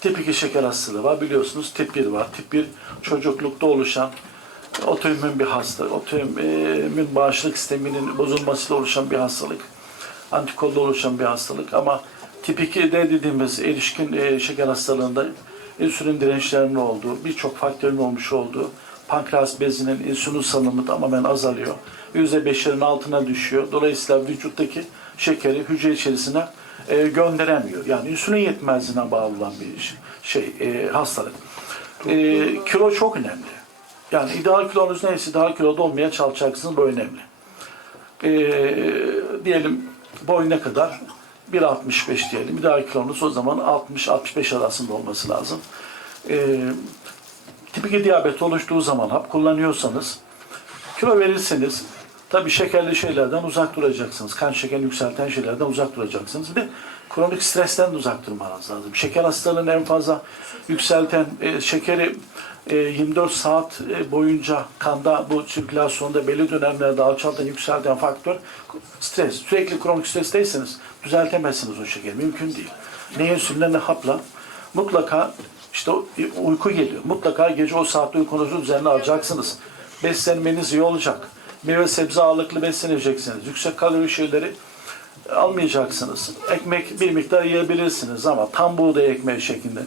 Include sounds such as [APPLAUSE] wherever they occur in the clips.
Tip 2 şeker hastalığı var. Biliyorsunuz tip 1 var. Tip 1 çocuklukta oluşan otoimmün bir hastalık. Otoimmün bağışıklık sisteminin bozulmasıyla oluşan bir hastalık. Antikorda oluşan bir hastalık. Ama tip 2'de dediğimiz erişkin e, şeker hastalığında insülin dirençlerinin olduğu, birçok faktörün olmuş olduğu, pankreas bezinin insülin salınımı tamamen azalıyor. %5'lerin altına düşüyor. Dolayısıyla vücuttaki şekeri hücre içerisine e, gönderemiyor. Yani insülin yetmezliğine bağlı olan bir şey, e, hastalık. E, kilo çok önemli. Yani ideal kilonuz neyse ideal kiloda olmaya çalışacaksınız. Bu önemli. E, diyelim boy ne kadar? 1.65 diyelim. İdeal kilonuz o zaman 60-65 arasında olması lazım. E, tip 2 diyabet oluştuğu zaman hap kullanıyorsanız kilo verirseniz tabii şekerli şeylerden uzak duracaksınız. Kan şekerini yükselten şeylerden uzak duracaksınız. Bir kronik stresten de uzak durmanız lazım. Şeker hastalığının en fazla yükselten e, şekeri e, 24 saat e, boyunca kanda bu sirkülasyonda belli dönemlerde alçaltan yükselten faktör stres. Sürekli kronik stresteyseniz düzeltemezsiniz o şekeri. Mümkün değil. Ne insülinle ne hapla mutlaka işte o- uyku geliyor. Mutlaka gece o saatte uykunuzu düzenli alacaksınız. Beslenmeniz iyi olacak. Meyve sebze ağırlıklı besleneceksiniz. Yüksek kalori şeyleri almayacaksınız. Ekmek bir miktar yiyebilirsiniz ama tam buğday ekmeği şeklinde.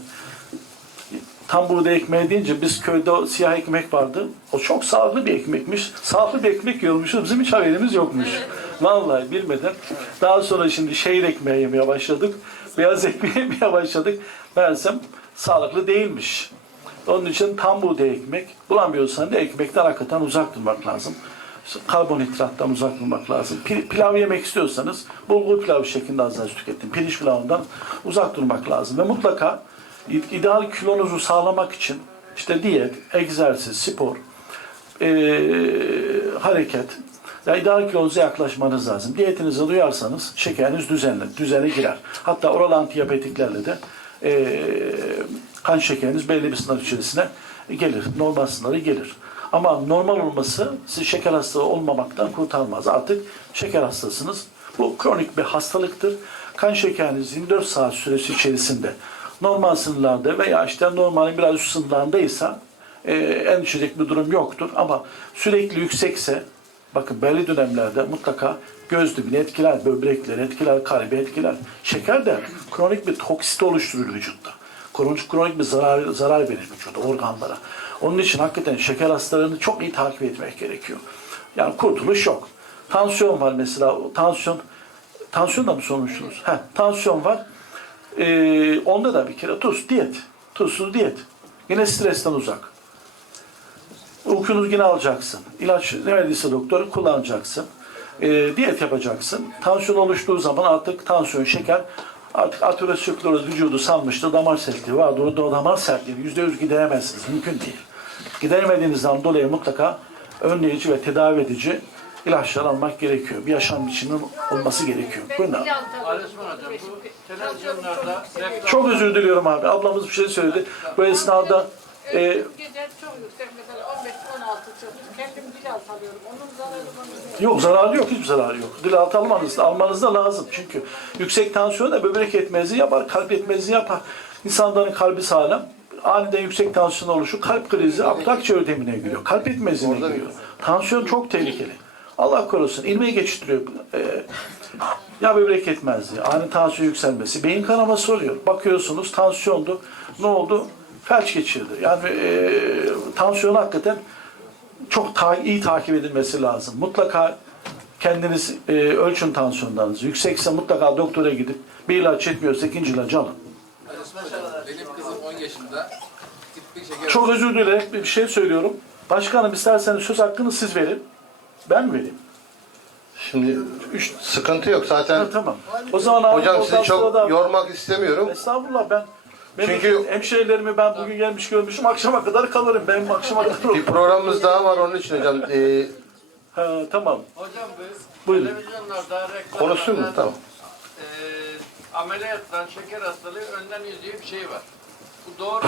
Tam buğday ekmeği deyince biz köyde o siyah ekmek vardı. O çok sağlıklı bir ekmekmiş. Sağlıklı bir ekmek yiyormuşuz. Bizim hiç haberimiz yokmuş. Vallahi bilmeden. Daha sonra şimdi şehir ekmeği yemeye başladık. Beyaz ekmeği [LAUGHS] yemeye başladık. Meğersem sağlıklı değilmiş. Onun için tam buğday ekmek bulamıyorsan da ekmekten hakikaten uzak durmak lazım. Karbonhidrattan uzak durmak lazım. Pi- Pilav yemek istiyorsanız bulgur pilavı şeklinde az az tüketin. Pirinç pilavından uzak durmak lazım. Ve mutlaka ideal kilonuzu sağlamak için işte diyet, egzersiz, spor, eee, hareket, ya ideal kilonuza yaklaşmanız lazım. Diyetinize duyarsanız şekeriniz düzenli, düzene girer. Hatta oral antidiyabetiklerle de eee, kan şekeriniz belli bir sınır içerisine gelir. Normal sınırı gelir. Ama normal olması sizi şeker hastalığı olmamaktan kurtarmaz. Artık şeker hastasınız. Bu kronik bir hastalıktır. Kan şekeriniz 24 saat süresi içerisinde normal sınırlarda veya işte normalin biraz üst sınırlarındaysa e, endişelik bir durum yoktur. Ama sürekli yüksekse bakın belli dönemlerde mutlaka göz dibini etkiler, böbrekleri etkiler, kalbi etkiler. Şeker de kronik bir toksit oluşturur vücutta. Kronik, kronik bir zarar, zarar verir vücuda, organlara. Onun için hakikaten şeker hastalarını çok iyi takip etmek gerekiyor. Yani kurtuluş yok. Tansiyon var mesela. o Tansiyon, tansiyonla mı sormuştunuz? Heh, tansiyon var. Ee, onda da bir kere tuz, diyet. Tuzsuz diyet. Yine stresten uzak. Uykunu yine alacaksın. İlaç ne verdiyse doktor kullanacaksın. Ee, diyet yapacaksın. Tansiyon oluştuğu zaman artık tansiyon, şeker artık ateroskleroz vücudu sanmıştır. Damar sertliği var. Doğru damar yüzde yüz gideremezsiniz. Mümkün değil. Gideremediğinizden dolayı mutlaka önleyici ve tedavi edici ilaçlar almak gerekiyor. Bir yaşam biçiminin olması gerekiyor. Buyurun abi. Ali Osman Hocam bu televizyonlarda reklam Çok özür diliyorum abi. Ablamız bir şey söyledi. Bu esnada e, Gece çok yüksek mesela 15-16 çıktı. Kendim dil alıyorum. Onun zararı bana? Yok zararı yok, hiçbir zararı yok. Dilatı almanız, almanız da lazım. Çünkü yüksek tansiyon da böbrek yetmezliği yapar, kalp yetmezliği yapar. İnsanların kalbi sağlam, aniden yüksek tansiyon oluşu, kalp krizi, aptakça ödemine giriyor. Kalp yetmezliğine giriyor. Tansiyon çok tehlikeli. Allah korusun, ilmeği geçiştiriyor. Ee, ya böbrek yetmezliği, ani tansiyon yükselmesi, beyin kanaması oluyor. Bakıyorsunuz tansiyondu, ne oldu? Felç geçirdi. Yani e, tansiyon hakikaten çok ta- iyi takip edilmesi lazım. Mutlaka kendiniz e, ölçün tansiyonlarınızı. Yüksekse mutlaka doktora gidip bir ilaç yetmiyorsa ikinci ilacı alın. Benim kızım 10 yaşında tip 1 şeker Çok özür dilerim bir şey söylüyorum. Başkanım isterseniz söz hakkını siz verin. Ben mi vereyim? Şimdi üç, sıkıntı yok zaten. Ha, tamam. O zaman abi Hocam sizi çok da- yormak istemiyorum. Estağfurullah ben benim Çünkü- hemşehrilerimi ben bugün gelmiş görmüşüm akşama kadar kalırım. Benim akşama kadar Bir programımız daha var onun için hocam. Ee, Ha, tamam. Hocam biz Buyurun. televizyonlarda reklamlarda konuşsun mu? Tamam. e, ameliyattan şeker hastalığı önden yüzüğü bir şey var. Bu doğru?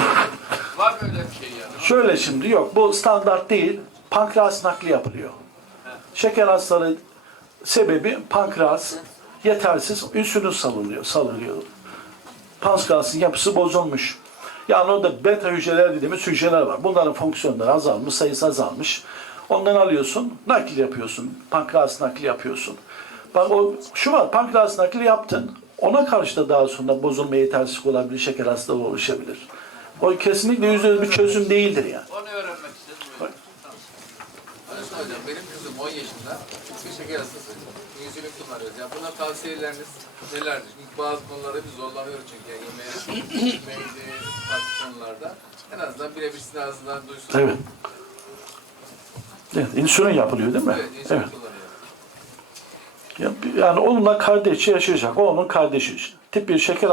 Var böyle bir şey yani. Şöyle şimdi yok bu standart değil. Pankreas nakli yapılıyor. Şeker hastalığı sebebi pankreas yetersiz insülin salınıyor, salınıyor. Pankreasın yapısı bozulmuş. Yani orada beta hücreler dediğimiz hücreler var. Bunların fonksiyonları azalmış, sayısı azalmış. Ondan alıyorsun, nakil yapıyorsun. Pankreas nakli yapıyorsun. Bak o şu var, pankreas nakli yaptın. Ona karşı da daha sonra bozulma yetersizlik olabilir, şeker hastalığı oluşabilir. O kesinlikle yüzde yüz bir çözüm değildir yani. Onu öğrenmek istedim. Hocam benim kızım 10 yaşında bir şeker hastası. İnsülin kullanıyoruz. Yani buna tavsiyeleriniz nelerdir? Çünkü bazı konularda biz zorlanıyoruz çünkü yani yemeğe, yemeğe farklı konularda. En azından birebir sizin ağzından duysun. Evet. Evet, insülin yapılıyor değil mi? Evet, insülin Evet. Yani onunla kardeşi yaşayacak. O onun kardeşi. Tip bir şeker